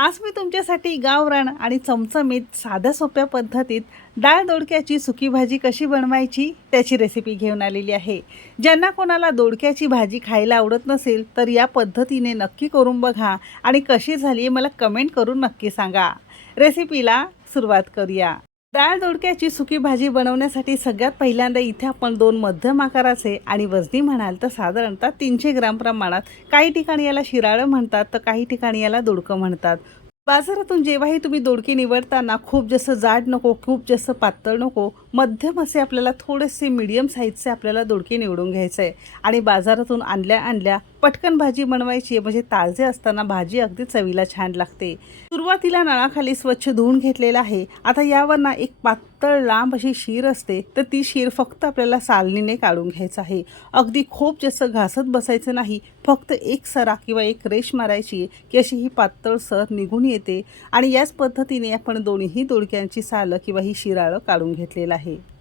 आज मी तुमच्यासाठी गावरान आणि चमचमीत साध्या सोप्या पद्धतीत डाळ दोडक्याची सुकी भाजी कशी बनवायची त्याची रेसिपी घेऊन आलेली आहे. ज्यांना कोणाला दोडक्याची भाजी खायला आवडत नसेल तर या पद्धतीने नक्की करून बघा आणि कशी झाली मला कमेंट करून नक्की सांगा. रेसिपीला सुरुवात करूया. डाळ दोडक्याची सुकी भाजी बनवण्यासाठी सगळ्यात पहिल्यांदा इथे आपण दोन मध्यम आकाराचे आणि वजनी म्हणाल तर साधारणतः तीनशे ग्राम प्रमाणात. काही ठिकाणी याला शिराळं म्हणतात तर काही ठिकाणी याला दोडकं म्हणतात. बाजारातून जेव्हाही तुम्ही दोडके निवडताना खूप जास्त जाड नको खूप जास्त पातळ नको मध्यम असे आपल्याला थोडेसे मीडियम साईजचे आपल्याला दोडके निवडून घ्यायचे आहे आणि बाजारातून आणल्या आणल्या पटकन भाजी बनवायची आहे म्हणजे ताजे असताना भाजी अगदी चवीला छान लागते. सुरुवातीला नळाखाली स्वच्छ धुवून घेतलेला आहे. आता यावर ना एक पातळ लांब अशी शीर असते. तर ती शीर फक्त आपल्याला सालनीने काढून घ्यायचं आहे. अगदी खूप जास्त घासत बसायचं नाही. फक्त एक सरा किंवा एक रेश मारायची की अशी ही पातळ सर निघून येते. आणि याच पद्धतीने आपण दोन्ही दोडक्यांची सालं किंवा ही शिराळं काढून घेतलेलं आहे.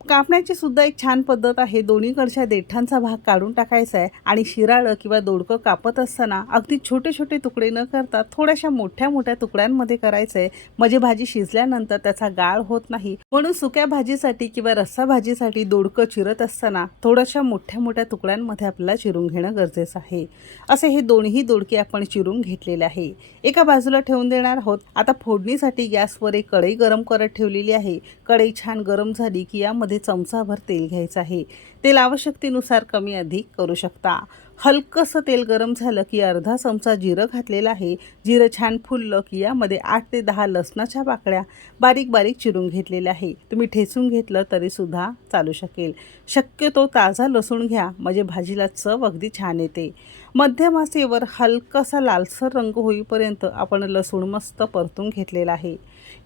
कापण्याची सुद्धा एक छान पद्धत आहे. दोन्हीकडच्या देठांचा भाग काढून टाकायचा आहे आणि शिराळं किंवा दोडकं कापत असताना अगदी छोटे छोटे तुकडे न करता थोड्याशा मोठ्या मोठ्या तुकड्यांमध्ये करायचं आहे म्हणजे भाजी शिजल्यानंतर त्याचा गाळ होत नाही. म्हणून सुक्या भाजीसाठी किंवा रस्सा भाजीसाठी दोडकं चिरत असताना थोड्याशा मोठ्या मोठ्या तुकड्यांमध्ये आपल्याला चिरून घेणं गरजेचं आहे. असे हे दोन्ही दोडके आपण चिरून घेतलेले आहे. एका बाजूला ठेवून देणार आहोत. आता फोडणीसाठी गॅसवर एक कढई गरम करत ठेवलेली आहे. कढई छान गरम झाली की यामध्ये चमचाभर तेल घ्यायचं आहे. तेल आवश्यकतेनुसार कमी अधिक करू शकता. हलकंसं तेल गरम झालं की अर्धा चमचा जिरं घातलेलं आहे. जिरं छान फुललं की यामध्ये आठ ते दहा लसणाच्या पाकळ्या बारीक बारीक चिरून घेतलेल्या आहे. तुम्ही ठेचून घेतलं तरीसुद्धा चालू शकेल. शक्यतो ताजा लसूण घ्या. म्हणजे भाजीला चव अगदी छान येते. मध्यमासेवर हलकासा लालसर रंग होईपर्यंत आपण लसूण मस्त परतून घेतलेला आहे.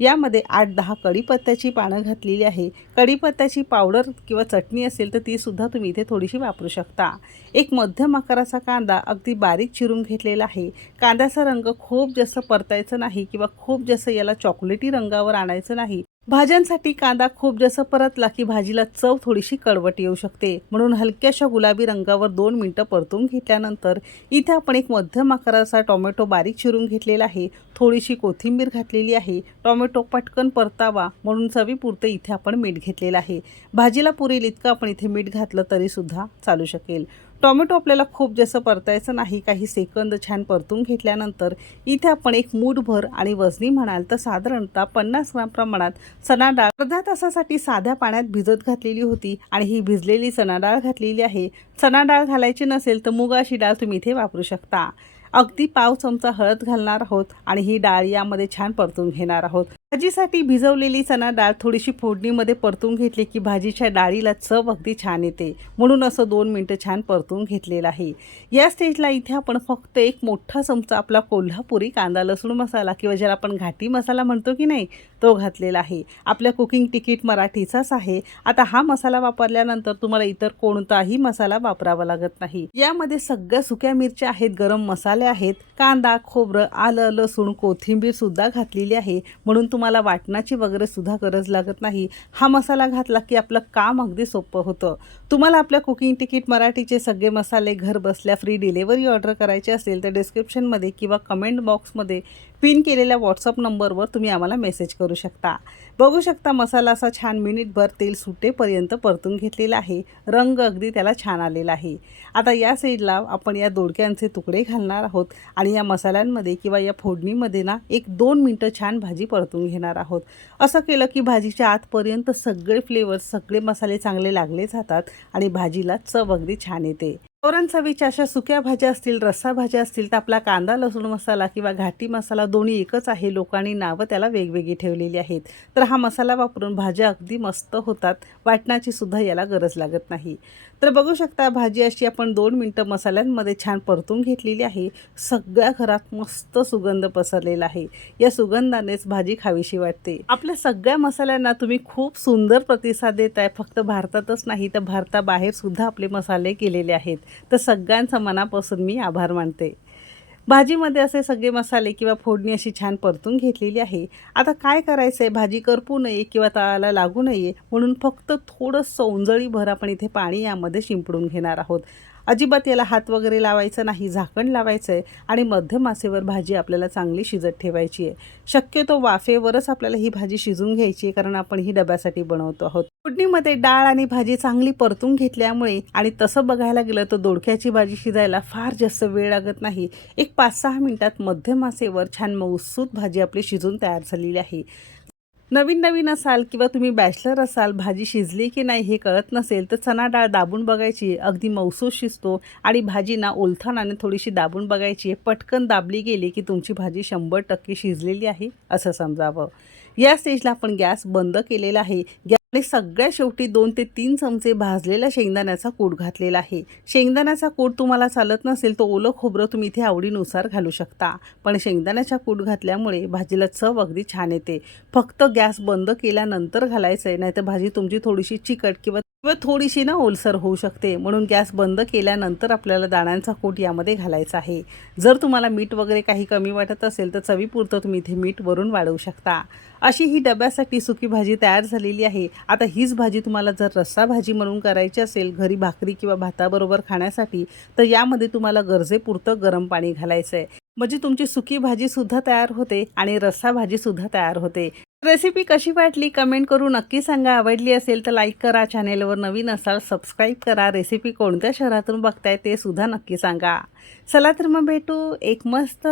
यामध्ये आठ दहा कढीपत्त्याची पानं घातलेली आहे. कढीपत्त्याची पावडर किंवा चटणी असेल तर तीसुद्धा तुम्ही इथे थोडीशी वापरू शकता. एक मध्यम आकाराचा कांदा अगदी बारीक चिरून घेतलेला आहे. कांद्याचा रंग खूप जास्त परतायचं नाही किंवा खूप जास्त याला चॉकलेटी रंगावर आणायचं नाही. भाज्यांसाठी कांदा खूप जसं परतला की भाजीला चव थोडीशी कडवट येऊ शकते. म्हणून हलक्याशा गुलाबी रंगावर दोन मिनटं परतून घेतल्यानंतर इथे आपण एक मध्यम आकाराचा टोमॅटो बारीक चिरून घेतलेला आहे. थोडीशी कोथिंबीर घातलेली आहे. टोमॅटो पटकन परतावा म्हणून चवीपुरतं इथे आपण मीठ घेतलेलं आहे. भाजीला पुरेल इतकं आपण इथे मीठ घातलं तरीसुद्धा चालू शकेल. टोमॅटो आपल्याला खूप जसं परतायचं नाही काही सेकंद छान परतून घेतल्यानंतर इथे आपण एक मूठभर आणि वजनी म्हणाल तर साधारणतः पन्नास ग्राम प्रमाणात चणा डाळ अर्ध्या तासासाठी साध्या पाण्यात भिजत घातलेली होती आणि ही भिजलेली चणा डाळ घातलेली आहे. चणा डाळ घालायची नसेल तर मुगाची डाळ तुम्ही इथे वापरू शकता. अगदी पाव चमचा हळद घालणार आहोत आणि ही डाळ यामध्ये छान परतून घेणार आहोत. भाजीसाठी भिजवलेली चणा डाळ थोडीशी फोडणीमध्ये परतून घेतली की भाजीच्या डाळीला चव अगदी छान येते. म्हणून असं दोन मिनटं छान परतून घेतलेलं आहे. या स्टेजला इथे आपण फक्त एक मोठा चमचा आपला कोल्हापुरी कांदा लसूण मसाला किंवा ज्याला आपण घाटी मसाला म्हणतो की नाही तो घातलेला आहे. आपल्या कुकिंग तिकीट मराठीचाच आहे. आता हा मसाला वापरल्यानंतर तुम्हाला इतर कोणताही मसाला वापरावा लागत नाही. यामध्ये सगळ्या सुक्या मिरच्या आहेत गरम मसाले आहेत कांदा खोबरं आलं लसूण कोथिंबीर सुद्धा घातलेली आहे. म्हणून तुम्हाला तुम्हाला वाटणाची वगैरे सुद्धा गरज लागत नाही. हा मसाला घातला की आपलं काम अगदी सोपं होतं. तुम्हाला आपल्या कुकिंग तिकीट मराठीचे सगळे मसाले घर बसल्या फ्री डिलेवरी ऑर्डर करायचे असेल तर डिस्क्रिप्शनमध्ये किंवा कमेंट बॉक्समध्ये पिन केलेल्या व्हॉट्सअप नंबरवर तुम्ही आम्हाला मेसेज करू शकता. बघू शकता मसाला असा छान मिनिटभर तेल सुटेपर्यंत परतून घेतलेला आहे. रंग अगदी त्याला छान आलेला आहे. आता या साईडला आपण या दोडक्यांचे तुकडे घालणार आहोत आणि या मसाल्यांमध्ये किंवा या फोडणीमध्ये ना एक दोन मिनटं छान भाजी परतून घेणार आहोत. असं केलं की भाजीच्या आतपर्यंत सगळे फ्लेवर सगळे मसाले चांगले लागले जातात आणि भाजीला चव अगदी छान येते. गावरान चवीच्या अशा सुक्या भाज्या असतील रस्सा भाज्या असतील तर आपला कांदा लसूण मसाला किंवा घाटी मसाला दोन्ही एकच आहे. लोकांनी नावं त्याला वेगवेगळी ठेवलेली आहेत. तर हा मसाला वापरून भाज्या अगदी मस्त होतात. वाटणाची सुद्धा याला गरज लागत नाही. तर बघू शकता भाजी अशी आपण दोन मिनटं मसाल्यांमध्ये छान परतून घेतलेली आहे. सगळ्या घरात मस्त सुगंध पसरलेला आहे. या सुगंधानेच भाजी खावीशी वाटते. आपल्या सगळ्या मसाल्यांना तुम्ही खूप सुंदर प्रतिसाद देत आहे फक्त भारतातच नाही तर भारताबाहेर सुद्धा आपले मसाले केलेले आहेत. तर सगळ्यांचा मनापासून मी आभार मानते. भाजीमध्ये असे सगळे मसाले किंवा फोडणी अशी छान परतून घेतलेली आहे. आता काय करायचं आहे भाजी करपू नये किंवा तळाला लागू नये म्हणून फक्त थोडंसं उंजळीभर आपण इथे पाणी यामध्ये शिंपडून घेणार आहोत. अजिबात याला हात वगैरे लावायचा नाही झाकण लावायचं आहे आणि मध्यम आचेवर भाजी आपल्याला चांगली शिजत ठेवायची आहे. शक्यतो वाफेवरच आपल्याला ही भाजी शिजून घ्यायची आहे कारण आपण ही डब्यासाठी बनवतो आहोत. फोडणीमध्ये डाळ आणि भाजी चांगली परतून घेतल्यामुळे आणि तसं बघायला गेलं तर दोडक्याची भाजी शिजायला फार जास्त वेळ लागत नाही. एक पाच सहा मिनिटात मध्यम आचेवर छान मऊसूत भाजी आपली शिजून तयार झालेली आहे. नवीन नवीन असाल किंवा तुम्ही बॅचलर असाल भाजी शिजली की नाही हे कळत नसेल तर चणा डाळ दाबून बघायची अगदी मौसूस शिजतो आणि भाजी ना ओलथानाने थोडीशी दाबून बघायची पटकन दाबली गेली की तुमची भाजी शंभर टक्के शिजलेली आहे असं समजावं. या स्टेजला आपण गॅस बंद केलेला आहे. गॅस आणि सगळ्या शेवटी दोन ते तीन चमचे भाजलेला शेंगदाण्याचा कूट घातलेला आहे. शेंगदाण्याचा कूट तुम्हाला चालत नसेल तर ओलं खोबरं तुम्ही इथे आवडीनुसार घालू शकता. पण शेंगदाण्याचा कूट घातल्यामुळे भाजीला चव अगदी छान येते. फक्त गॅस बंद केल्यानंतर घालायचं आहे नाहीतर भाजी तुमची थोडीशी चिकट किंवा किंवा थोडीशी ना ओलसर होऊ शकते. म्हणून गॅस बंद केल्यानंतर आपल्याला दाण्यांचा कूट यामध्ये घालायचा आहे. जर तुम्हाला मीठ वगैरे काही कमी वाटत असेल तर चवीपुरतं तुम्ही इथे मीठ वरून वाढवू शकता. अशी ही डब्यासाठी सुकी भाजी तयार झालेली आहे. आता हीच भाजी तुम्हाला जर रस्सा भाजी म्हणून करायची असेल घरी भाकरी किंवा भाताबरोबर खाण्यासाठी तर यामध्ये तुम्हाला गरजेपुरतं गरम पाणी घालायचं आहे म्हणजे तुमची सुकी भाजीसुद्धा तयार होते आणि रस्सा भाजीसुद्धा तयार होते. रेसिपी कशी वाटली कमेंट करू नक्की सांगा. आवडली असेल तर लाईक करा. चॅनेलवर नवीन असाल सबस्क्राईब करा. रेसिपी कोणत्या शहरातून बघताय ते सुद्धा नक्की सांगा. चला तर मग भेटू एक मस्त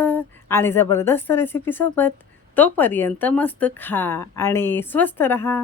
आणि जबरदस्त रेसिपीसोबत तोपर्यंत मस्त खा आणि स्वस्त रहा.